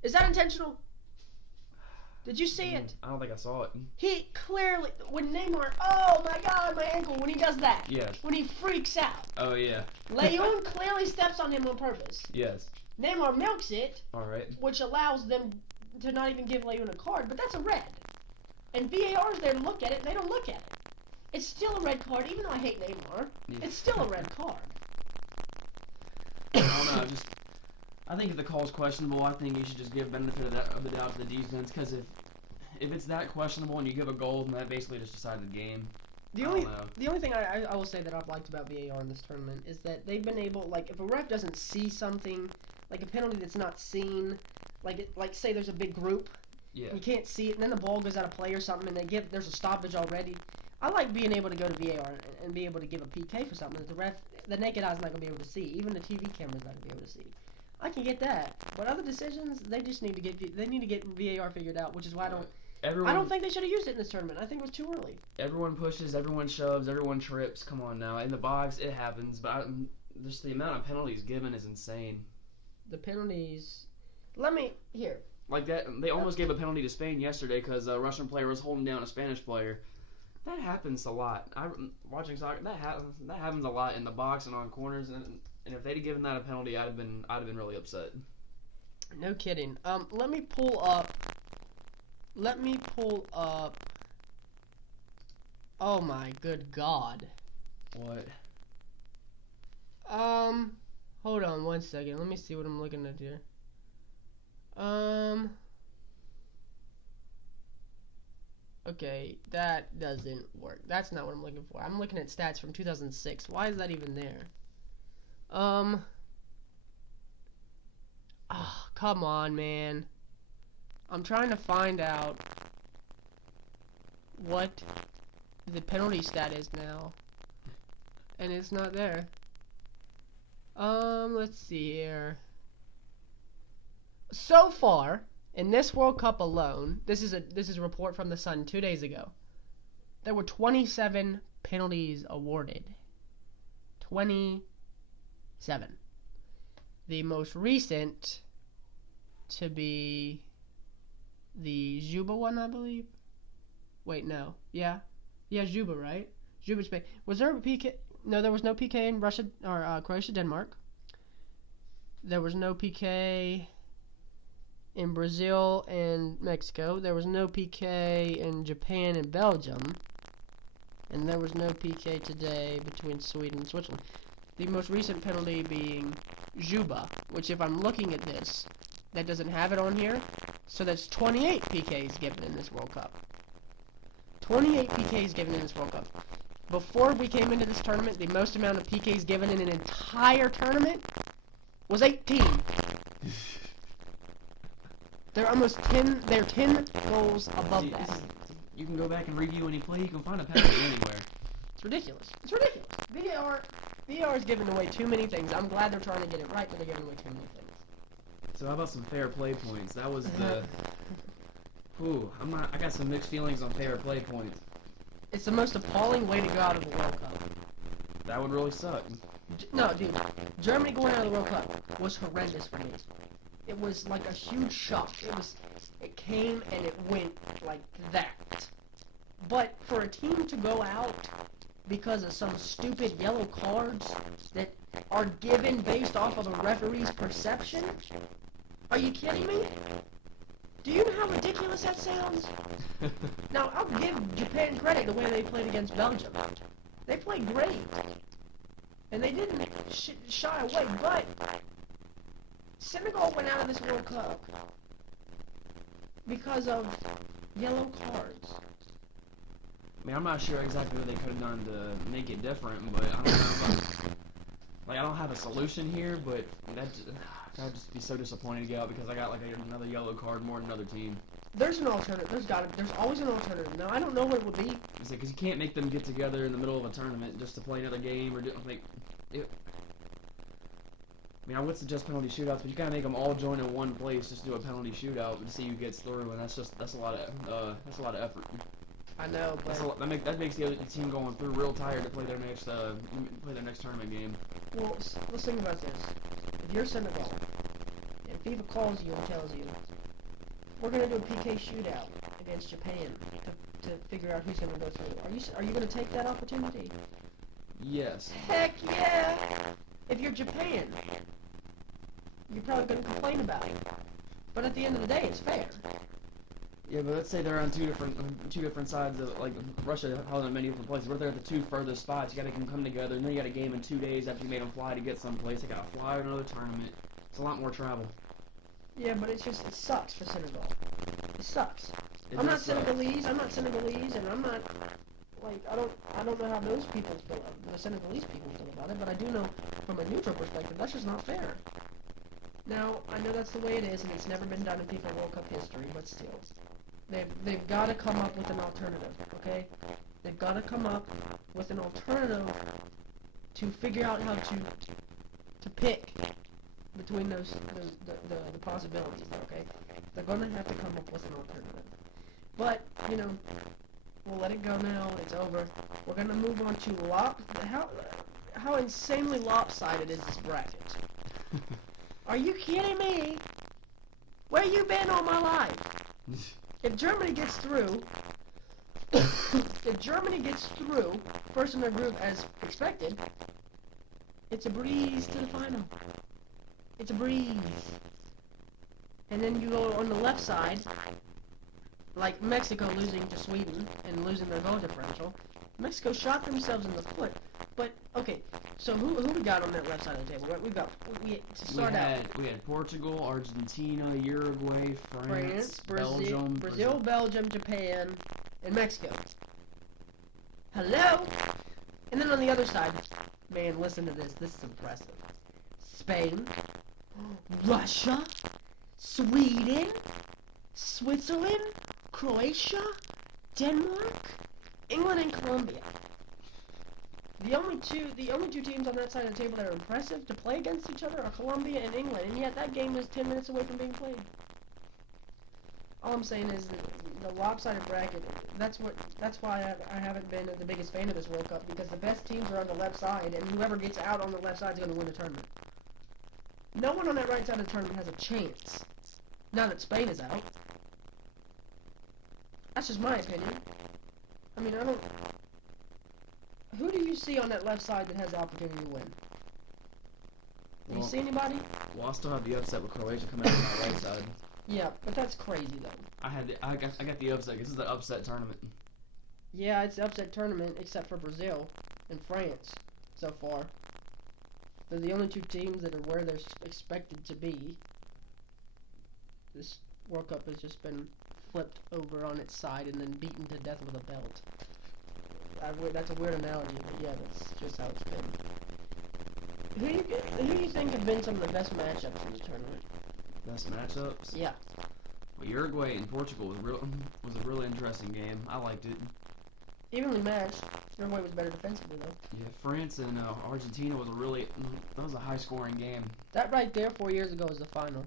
Is that intentional? Did you see it? I don't think I saw it. He clearly, when Neymar, oh my god, my ankle, when he does that. Yes. When he freaks out. Oh, yeah. Layun clearly steps on him on purpose. Yes. Neymar milks it, Alright. which allows them to not even give Layun a card, but that's a red. And VAR's there to look at it, and they don't look at it. It's still a red card, even though I hate Neymar. It's still a red card. I don't know, I think if the call's questionable, I think you should just give benefit of the doubt to the defense, because if it's that questionable and you give a goal, then that basically just decided the game. The only thing I will say that I've liked about VAR in this tournament is that they've been able, like, if a ref doesn't see something, like a penalty that's not seen, like say there's a big group, yeah, you can't see it, and then the ball goes out of play or something, and there's a stoppage already. I like being able to go to VAR and be able to give a PK for something that the naked eye's not going to be able to see. Even the TV camera's not going to be able to see. I can get that, but other decisions, they need to get VAR figured out, which is why I don't think they should have used it in this tournament. I think it was too early. Everyone pushes, everyone shoves, everyone trips. Come on now, in the box it happens, but just the amount of penalties given is insane. The penalties. Like that, they almost gave a penalty to Spain yesterday because a Russian player was holding down a Spanish player. That happens a lot. Watching soccer, that happens a lot in the box and on corners. And if they'd given that a penalty, I'd have been really upset. No kidding. Let me pull up. Oh my good God. What? Hold on 1 second. Let me see what I'm looking at here. Okay, that doesn't work. That's not what I'm looking for. I'm looking at stats from 2006. Why is that even there? Oh, come on, man. I'm trying to find out what the penalty stat is now. And it's not there. Let's see here. So far, in this World Cup alone, this is a report from The Sun 2 days ago. There were 27 penalties awarded. 27. The most recent to be the Juba one, I believe. Wait, no. Yeah, Juba, right? Juba, Spain. Was there a PK? No, there was no PK in Russia or Croatia, Denmark. There was no PK in Brazil and Mexico. There was no PK in Japan and Belgium. And there was no PK today between Sweden and Switzerland. The most recent penalty being Juba, which if I'm looking at this, that doesn't have it on here. So that's 28 PKs given in this World Cup. 28 PKs given in this World Cup. Before we came into this tournament, the most amount of PKs given in an entire tournament was 18. They're almost 10. They're 10 goals above See, that. you can go back and review any play. You can find a penalty anywhere. It's ridiculous. It's ridiculous. VAR is giving away too many things. I'm glad they're trying to get it right, but they're giving away too many things. So how about some fair play points? That was the. Ooh, I got some mixed feelings on fair play points. It's the most appalling way to go out of the World Cup. That would really suck. No, dude. Germany going out of the World Cup was horrendous for me. It was like a huge shock. It came and it went like that. But for a team to go out because of some stupid yellow cards that are given based off of a referee's perception? Are you kidding me? Do you know how ridiculous that sounds? Now, I'll give Japan credit the way they played against Belgium. They played great. And they didn't shy away, but Senegal went out of this World Cup because of yellow cards. I mean, I'm not sure exactly what they could have done to make it different, but I don't know. Like, I don't have a solution here, but I'd just be so disappointed to get out because I got like another yellow card more than another team. There's an alternative. There's always an alternative. Now, I don't know what it would be. Because you can't make them get together in the middle of a tournament just to play another game or like. I mean, I would suggest penalty shootouts, but you gotta make them all join in one place just to do a penalty shootout to see who gets through, and that's a lot of effort. I know, but That makes the other team going through real tired to play their next tournament game. well, let's think about this. If you're Senegal, and FIFA calls you and tells you, we're gonna do a PK shootout against Japan to figure out who's gonna go through. Are you gonna take that opportunity? Yes. Heck yeah! If you're Japan, you're probably gonna complain about it. But at the end of the day, it's fair. Yeah, but let's say they're on two different sides of, like, Russia held in many different places. We're there at the two furthest spots. You gotta come together, and then you got a game in 2 days after you made them fly to get someplace. They gotta fly to another tournament. It's a lot more travel. Yeah, but it sucks for Senegal. It sucks. It I'm not does suck. Senegalese, and I'm not, like, I don't know how those people feel, the Senegalese people feel about it, but I do know from a neutral perspective, that's just not fair. Now, I know that's the way it is, and it's never been done in FIFA World Cup history, but still. They've got to come up with an alternative, okay? They've got to come up with an alternative to figure out how to pick between the possibilities, okay? They're going to have to come up with an alternative. But, you know, we'll let it go now. It's over. We're going to move on to how insanely lopsided is this bracket? Are you kidding me? Where you been all my life? If Germany gets through, first in their group as expected, it's a breeze to the final. It's a breeze. And then you go on the left side, like Mexico losing to Sweden and losing their goal differential. Mexico shot themselves in the foot. But, okay, so who we got on that left side of the table? We had Portugal, Argentina, Uruguay, France, Belgium, Belgium, Japan, and Mexico. Hello? And then on the other side, man, listen to this. This is impressive. Spain, Russia, Sweden, Switzerland, Croatia, Denmark, England, and Colombia. The only two teams on that side of the table that are impressive to play against each other are Colombia and England, and yet that game is 10 minutes away from being played. All I'm saying is that the lopsided bracket, that's why I haven't been the biggest fan of this World Cup, because the best teams are on the left side, and whoever gets out on the left side is going to win the tournament. No one on that right side of the tournament has a chance, now that Spain is out. That's just my opinion. I mean, who do you see on that left side that has the opportunity to win? Do you see anybody? Well, I still have the upset with Croatia coming out on my right side. Yeah, but that's crazy though. I got the upset. This is the upset tournament. Yeah, it's the upset tournament except for Brazil and France so far. They're the only two teams that are where they're expected to be. This World Cup has just been flipped over on its side and then beaten to death with a belt. That's a weird analogy, but yeah, that's just how it's been. Who do you think have been some of the best matchups in the tournament? Best matchups? Yeah. Well, Uruguay and Portugal was a really interesting game. I liked it. Evenly matched. Uruguay was better defensively, though. Yeah, France and Argentina was that was a high-scoring game. That right there 4 years ago was the final.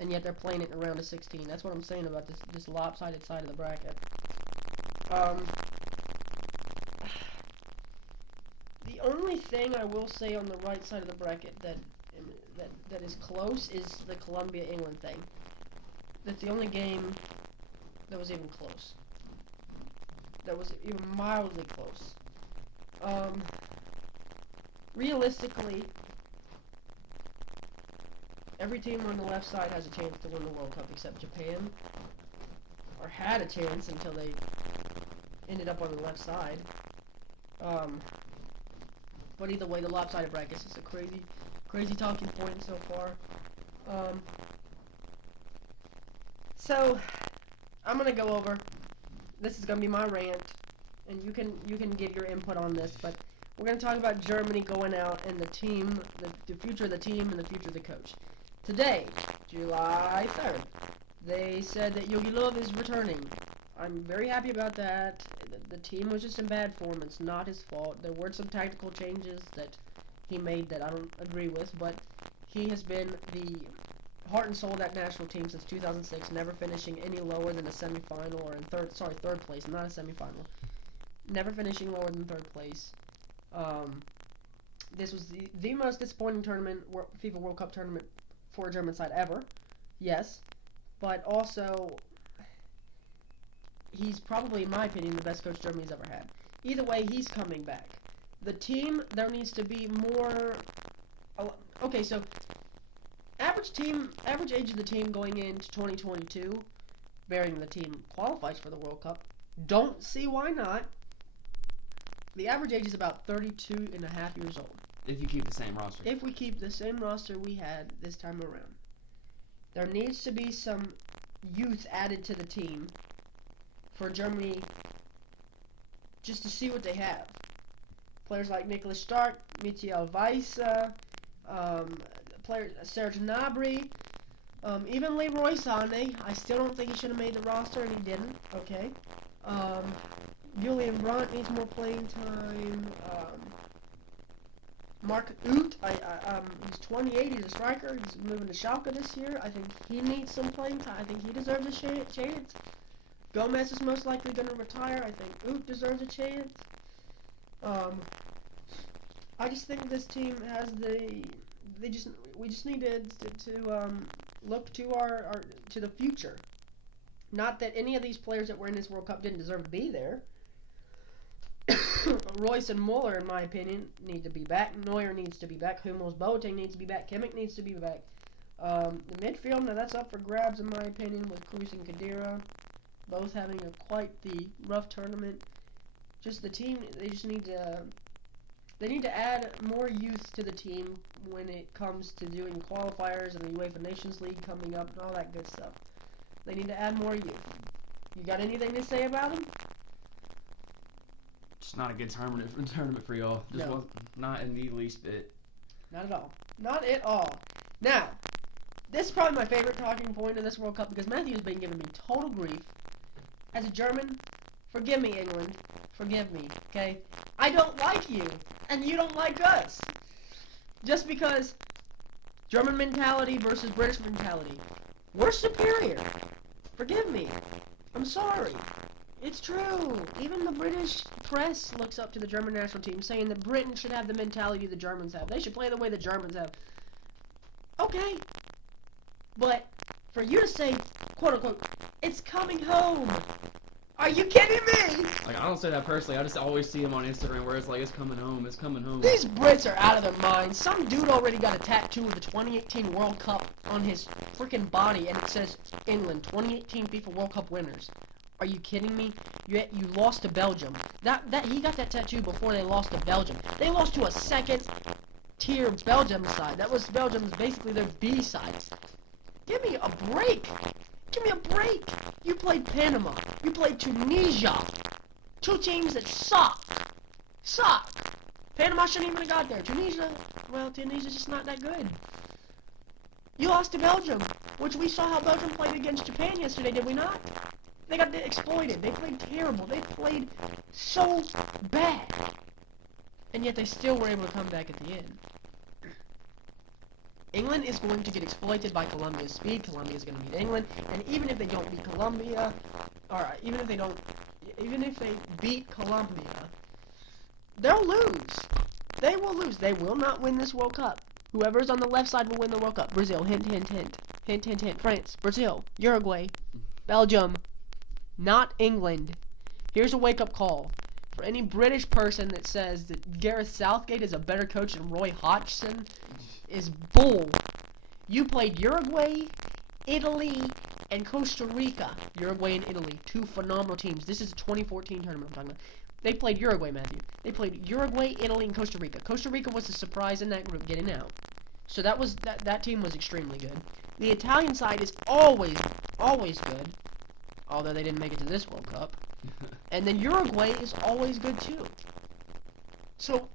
And yet they're playing it in a round of 16. That's what I'm saying about this lopsided side of the bracket. The only thing I will say on the right side of the bracket that is close is the Colombia-England thing. That's the only game that was even close. That was even mildly close. Realistically, every team on the left side has a chance to win the World Cup except Japan, or had a chance until they ended up on the left side. But either way, the lopsided brackets is a crazy talking point so far. So I'm gonna go over. This is gonna be my rant, and you can give your input on this. But we're gonna talk about Germany going out and the team, the future of the team, and the future of the coach. Today, July 3rd, they said that Jogi Löw is returning. I'm very happy about that. The team was just in bad form. It's not his fault. There were some tactical changes that he made that I don't agree with, but he has been the heart and soul of that national team since 2006, never finishing any lower than a semifinal or in third place, not a semifinal. Never finishing lower than third place. This was the most disappointing FIFA World Cup tournament for a German side ever. Yes, but also he's probably, in my opinion, the best coach Germany's ever had. Either way, he's coming back. The team, there needs to be more. Okay, so average age of the team going into 2022, bearing the team qualifies for the World Cup. Don't see why not. The average age is about 32 and a half years old. If you keep the same roster. If we keep the same roster we had this time around. There needs to be some youth added to the team for Germany just to see what they have. Players like Nicholas Stark, Michael Weiss, player Serge Gnabry, even Leroy Sané. I still don't think he should have made the roster, and he didn't. Okay. Julian Brandt needs more playing time. Mark Uth, he's 28. He's a striker. He's moving to Schalke this year. I think he needs some playing time. I think he deserves a chance. Gomez is most likely going to retire. I think Uth deserves a chance. I just think this team has we just need to look to the future. Not that any of these players that were in this World Cup didn't deserve to be there. Royce and Muller, in my opinion, need to be back. Neuer needs to be back. Hummels, Boateng needs to be back. Kimmich needs to be back. The midfield, now that's up for grabs, in my opinion, with Kroos and Khedira, both having quite the rough tournament. Just the team, they need to add more youth to the team when it comes to doing qualifiers and the UEFA Nations League coming up and all that good stuff. They need to add more youth. You got anything to say about them? It's not a good tournament for y'all. No. Not in the least bit. Not at all. Not at all. Now, this is probably my favorite talking point in this World Cup because Matthew's been giving me total grief. As a German, forgive me, England. Forgive me, okay? I don't like you, and you don't like us. Just because German mentality versus British mentality. We're superior. Forgive me. I'm sorry. It's true. Even the British press looks up to the German national team, saying that Britain should have the mentality the Germans have. They should play the way the Germans have. Okay. But for you to say, quote unquote, it's coming home. Are you kidding me? Like, I don't say that personally. I just always see him on Instagram where it's like, it's coming home, it's coming home. These Brits are out of their minds. Some dude already got a tattoo of the 2018 World Cup on his freaking body, and it says, England, 2018 FIFA World Cup winners. Are you kidding me? You lost to Belgium. He got that tattoo before they lost to Belgium. They lost to a second-tier Belgium side. That was Belgium's basically their B side. Give me a break. Give me a break. You played Panama. You played Tunisia. Two teams that suck. Panama shouldn't even have got there. Tunisia's just not that good. You lost to Belgium, which we saw how Belgium played against Japan yesterday, did we not? They got exploited. They played terrible. They played so bad. And yet they still were able to come back at the end. England is going to get exploited by Colombia's speed. Colombia is going to beat England. And even if they don't beat Colombia, or even if they beat Colombia, they'll lose. They will lose. They will not win this World Cup. Whoever's on the left side will win the World Cup. Brazil, hint, hint, hint. Hint, hint, hint. France, Brazil, Uruguay, Belgium, not England. Here's a wake-up call. For any British person that says that Gareth Southgate is a better coach than Roy Hodgson is bull. You played Uruguay, Italy, and Costa Rica. Uruguay and Italy, two phenomenal teams. This is a 2014 tournament I'm talking about. They played Uruguay, Matthew. They played Uruguay, Italy, and Costa Rica. Costa Rica was the surprise in that group getting out. So that team was extremely good. The Italian side is always good, although they didn't make it to this World Cup. And then Uruguay is always good too. So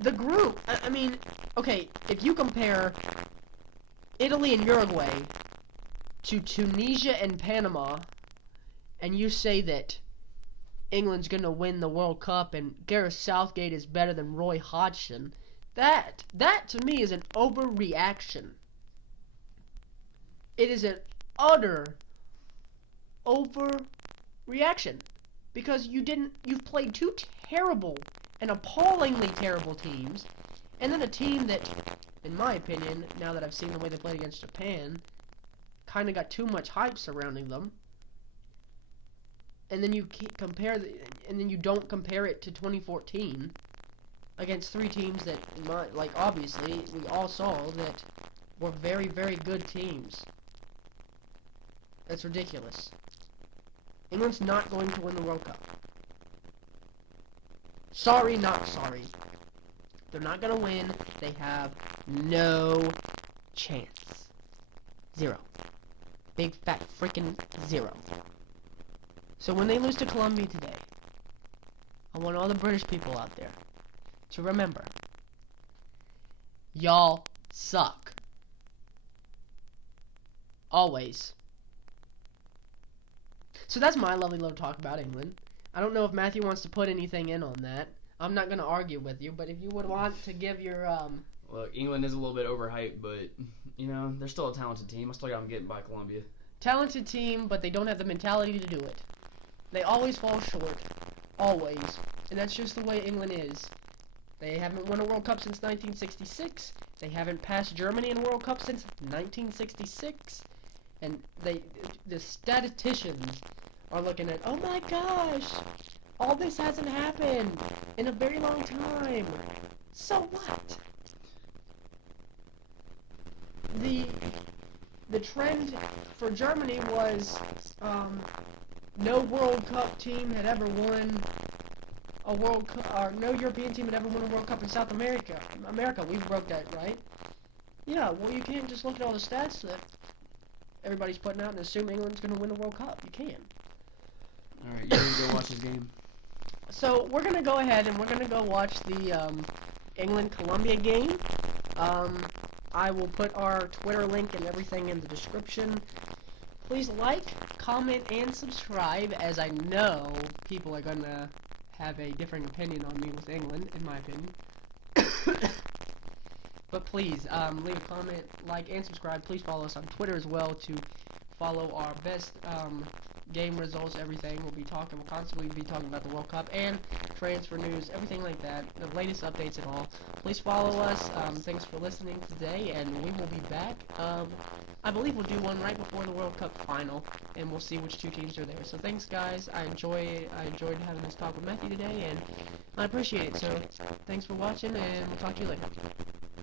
the group, I mean, okay, if you compare Italy and Uruguay to Tunisia and Panama, and you say that England's going to win the World Cup and Gareth Southgate is better than Roy Hodgson, that to me is an overreaction. It is an utter overreaction. Because you've played two terrible and appallingly terrible teams, and then a team that, in my opinion, now that I've seen the way they played against Japan, kind of got too much hype surrounding them. And then you and then you don't compare it to 2014 against three teams that, obviously we all saw that were very, very good teams. That's ridiculous. England's not going to win the World Cup. Sorry, not sorry. They're not going to win. They have no chance. Zero. Big fat freaking zero. So when they lose to Colombia today, I want all the British people out there to remember, y'all suck. Always. So that's my lovely little talk about England. I don't know if Matthew wants to put anything in on that. I'm not going to argue with you, but if you would want to give your, Look, England is a little bit overhyped, but, you know, they're still a talented team. I still got them getting by Colombia. Talented team, but they don't have the mentality to do it. They always fall short. Always. And that's just the way England is. They haven't won a World Cup since 1966. They haven't passed Germany in a World Cup since 1966. And the statisticians are looking at, oh my gosh, all this hasn't happened in a very long time. So what? The trend for Germany was no World Cup team had ever won a World Cup, or no European team had ever won a World Cup in South America. We broke that, right? Yeah, well, you can't just look at all the stats that everybody's putting out and assume England's going to win the World Cup. You can't. Alright, you ready to go watch this game? So, we're going to go ahead and we're going to go watch the England-Colombia game. I will put our Twitter link and everything in the description. Please like, comment, and subscribe, as I know people are going to have a differing opinion on me with England, in my opinion. But please, leave a comment, like, and subscribe. Please follow us on Twitter as well to follow our best game results, everything. We'll constantly be talking about the World Cup and transfer news, everything like that, the latest updates and all. Please follow us. Thanks for listening today, and we will be back. I believe we'll do one right before the World Cup final, and we'll see which two teams are there. So thanks, guys. I enjoyed having this talk with Matthew today, and I appreciate it. So thanks for watching, and we'll talk to you later.